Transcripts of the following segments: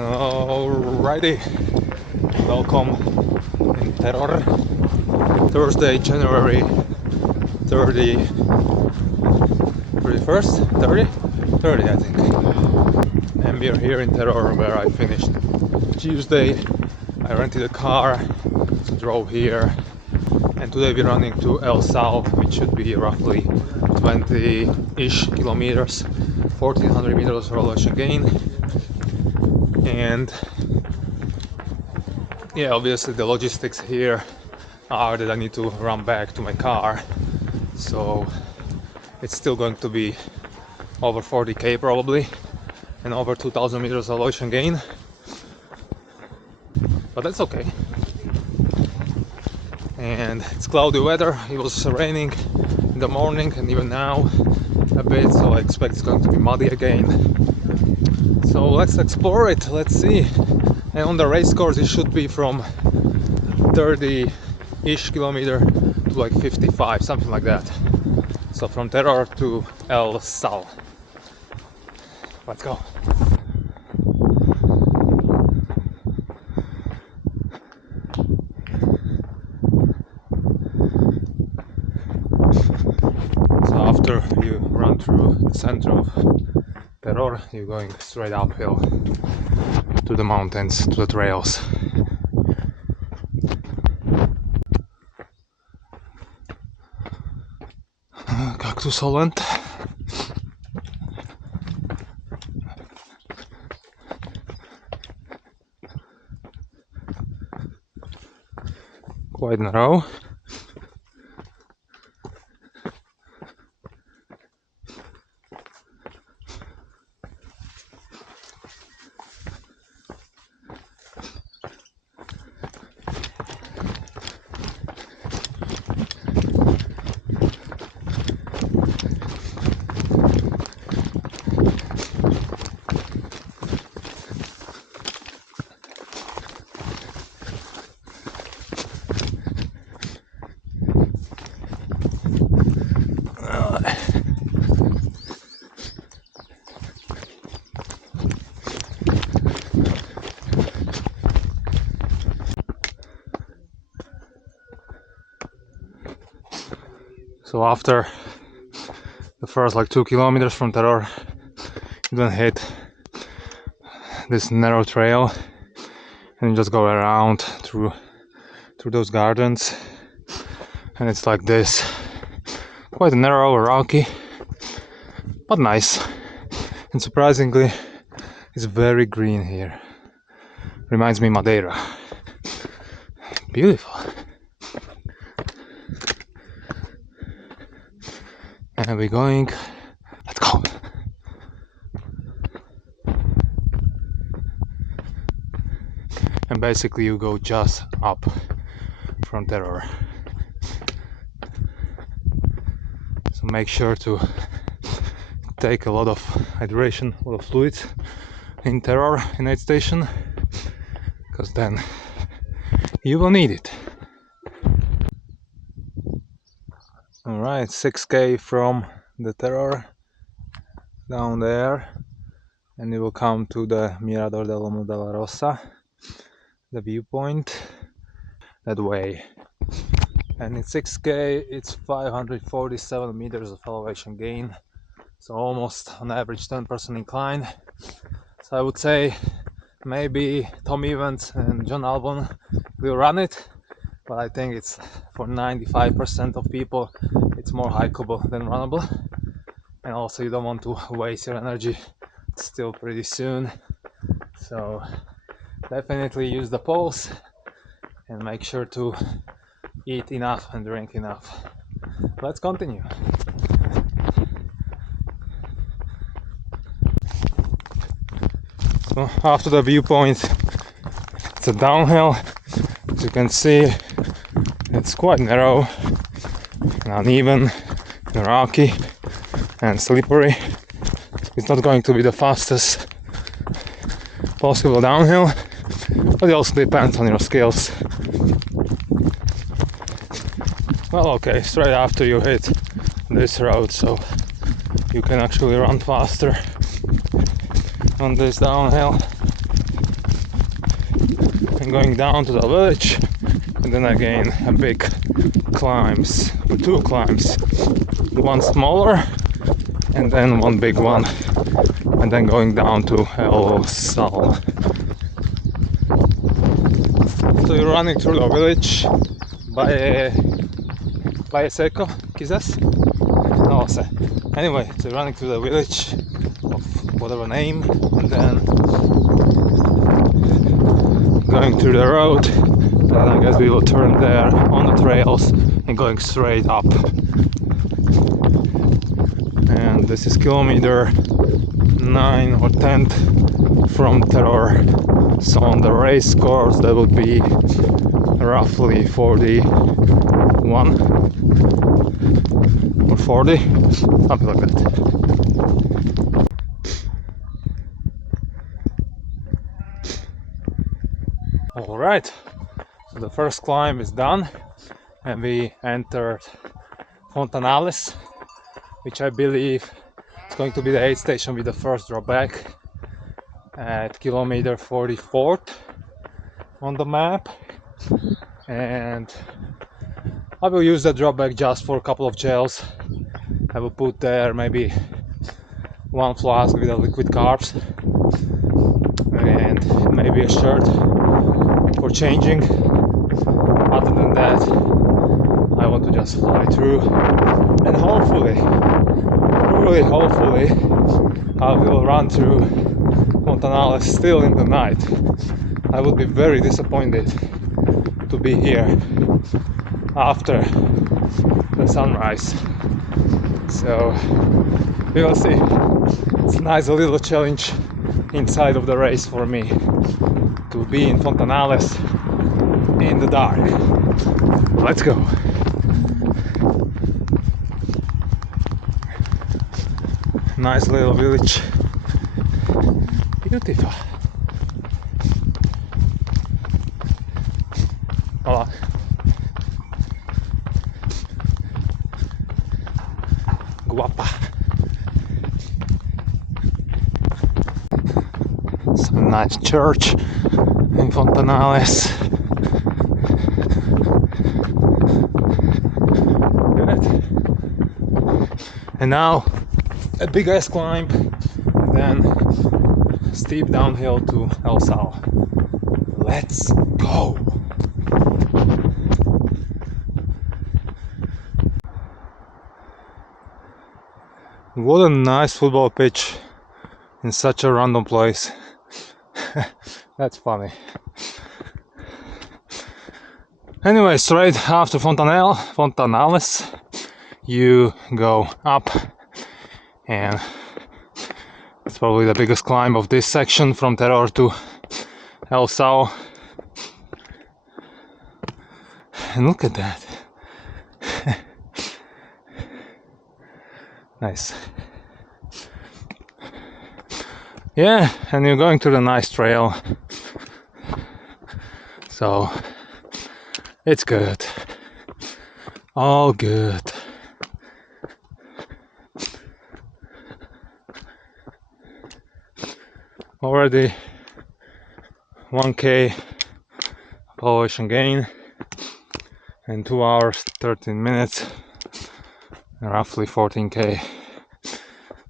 Alrighty, welcome in Teror, Thursday, January 30, 31st, 30 I think. And we are here in Teror where I finished Tuesday. I rented a car, drove here, and today we're running to El Sal, which should be roughly 20-ish kilometers, 1400 meters of elevation gain. And yeah, obviously the logistics here are that I need to run back to my car, so it's still going to be over 40k probably and over 2000 meters elevation gain, but that's okay. And it's cloudy weather. It was raining in the morning and even now a bit, so I expect it's going to be muddy again. So let's explore it, let's see. And on the race course it should be from 30-ish kilometer to like 55, something like that. So from Teror to El Sal. Let's go. So after you run through the center of Teror, you're going straight uphill to the mountains, to the trails. Cactus Holland. Quite narrow. So after the first like 2 kilometers from Teror, you then hit this narrow trail and you just go around through those gardens, and it's like this, quite narrow, rocky, but nice. And surprisingly, it's very green here. Reminds me of Madeira. Beautiful. And we're going. Let's go. And basically you go just up from Teror. So make sure to take a lot of hydration, a lot of fluids in Teror, in aid station, because then you will need it. Alright, 6k from the Teror down there, and you will come to the Mirador del Lomo de la Rosa, the viewpoint, that way. And in 6k it's 547 meters of elevation gain, so almost on average 10% incline. So I would say maybe Tom Evans and John Albon will run it, but I think it's for 95% of people it's more hikeable than runnable, and also you don't want to waste your energy, it's still pretty soon. So definitely use the poles and make sure to eat enough and drink enough. Let's continue. So after the viewpoint it's a downhill. As you can see, it's quite narrow and uneven and rocky and slippery. It's not going to be the fastest possible downhill, but it also depends on your skills. Well, okay, straight after you hit this road, so you can actually run faster on this downhill. going down to the village, and then again a big climbs, two climbs, one smaller and then one big one, and then going down to El Sal. So you're running through the village by a seco, quizás? No sé. Anyway, so you're running through the village of whatever name, and then going through the road, and I guess we will turn there on the trails and going straight up. And this is kilometer 9 or 10 from Teror. So on the race course that would be roughly 41 or 40, something like that. Alright, so the first climb is done and we entered Fontanales, which I believe is going to be the aid station with the first drop back at kilometer 44 on the map. And I will use the drop back just for a couple of gels. I will put there maybe one flask with the liquid carbs and maybe a shirt for changing. Other than that, I want to just fly through, and hopefully I will run through Fontanales still in the night. I would be very disappointed to be here after the sunrise. So we will see. It's a nice little challenge inside of the race for me to be in Fontanales in the dark. Let's go. Nice little village. Beautiful. Hola. Guapa. Some nice church in Fontanales. Good. And now a big ass climb, then steep downhill to El Sal. Let's go! What a nice football pitch in such a random place. That's funny. Anyway, straight after Fontanales, you go up, and it's probably the biggest climb of this section from Teror to El Sal. And look at that. Nice. Yeah, and you're going to the nice trail. So it's good. All good. Already 1k elevation gain in 2 hours 13 minutes, roughly 14k.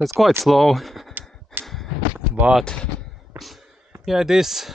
It's quite slow, but yeah, these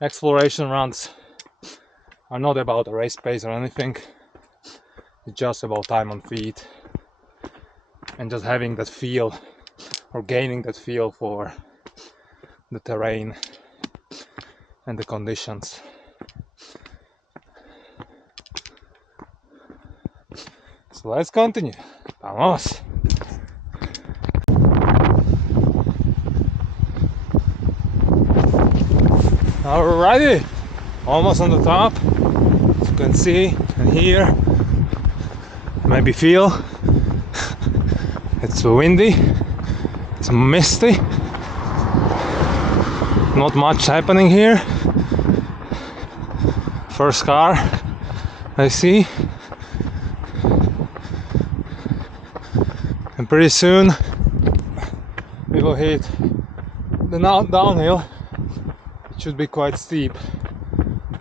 exploration runs are not about a race pace or anything. It's just about time on feet and just having that feel or gaining that feel for the terrain and the conditions. So let's continue. Vamos! Alrighty, almost on the top. As you can see and hear, maybe feel, it's windy, it's misty, not much happening here. First car I see, and pretty soon we will hit the downhill. It should be quite steep.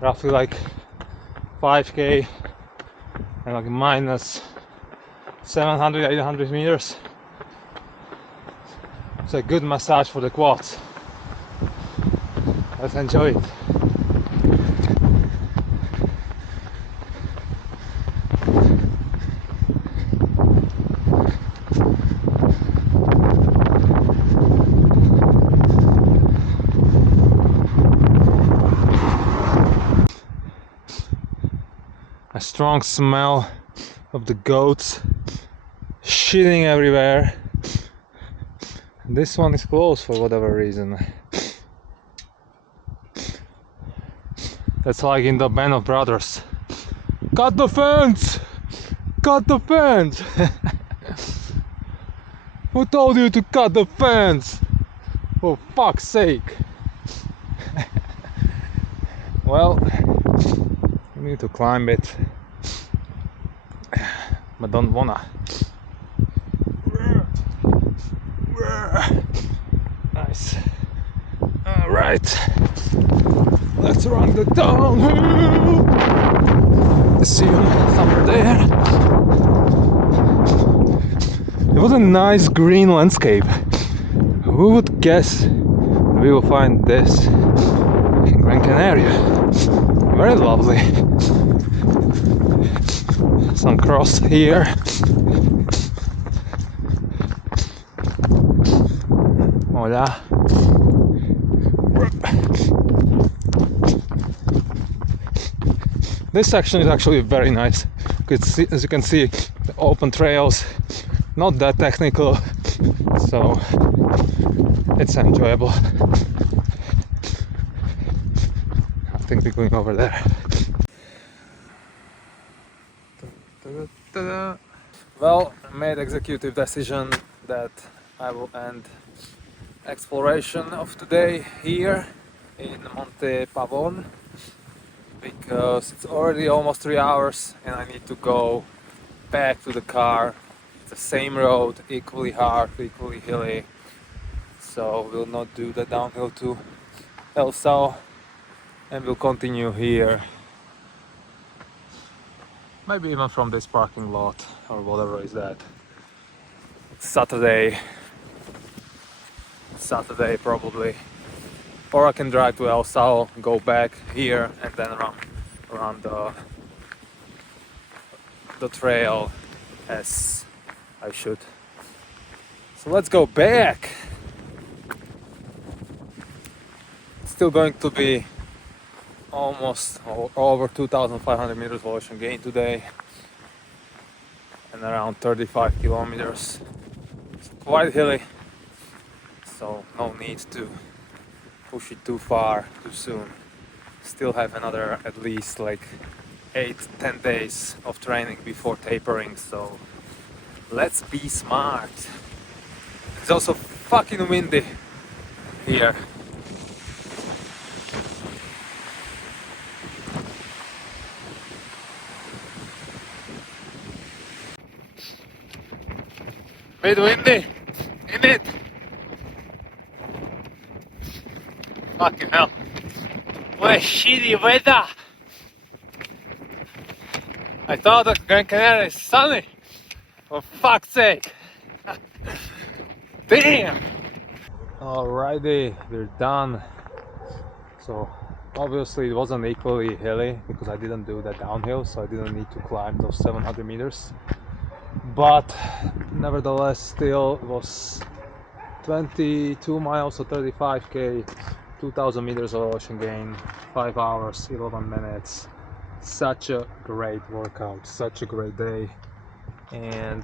roughly like 5k and like minus 700-800 meters. It's a good massage for the quads. Let's enjoy it. A strong smell of the goats shitting everywhere. This one is closed for whatever reason. That's like in the Band of Brothers. Cut the fence! Cut the fence! Who told you to cut the fence? For fuck's sake! Well, we need to climb it, but don't wanna. Nice. Alright, let's run the downhill. See you somewhere there. It was a nice green landscape. Who would guess we will find this in Gran Canaria? Very lovely. Some cross here. Hola. This section is actually very nice. As you can see, the open trails, not that technical, so it's enjoyable. I think we're going over there. Well, I made executive decision that I will end exploration of today here in Monte Pavon, because it's already almost 3 hours and I need to go back to the car. It's the same road, equally hard, equally hilly, so we'll not do the downhill to El Sao and we'll continue here, maybe even from this parking lot or whatever is that. It's Saturday probably, or I can drive to El Sao, go back here and then around the trail as I should. So let's go back. It's still going to be almost over 2,500 meters elevation gain today and around 35 kilometers. It's quite hilly, so no need to push it too far too soon. Still have another at least like 8-10 days of training before tapering, so let's be smart. It's also fucking windy here. Bit windy, isn't it? Fucking hell. What a shitty weather! I thought that Gran Canaria is sunny. For fuck's sake! Damn! Alrighty, we're done. So obviously it wasn't equally hilly because I didn't do the downhill, so I didn't need to climb those 700 meters. But nevertheless, still it was 22 miles or 35k, 2,000 meters of elevation gain, 5 hours, 11 minutes. Such a great workout, such a great day. And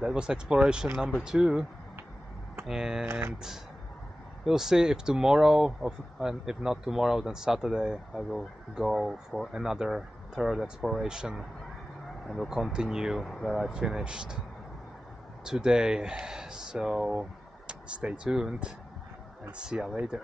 that was exploration number 2. And we'll see if tomorrow, and if not tomorrow, then Saturday, I will go for another third exploration and we'll continue where I finished today. So stay tuned and see you later.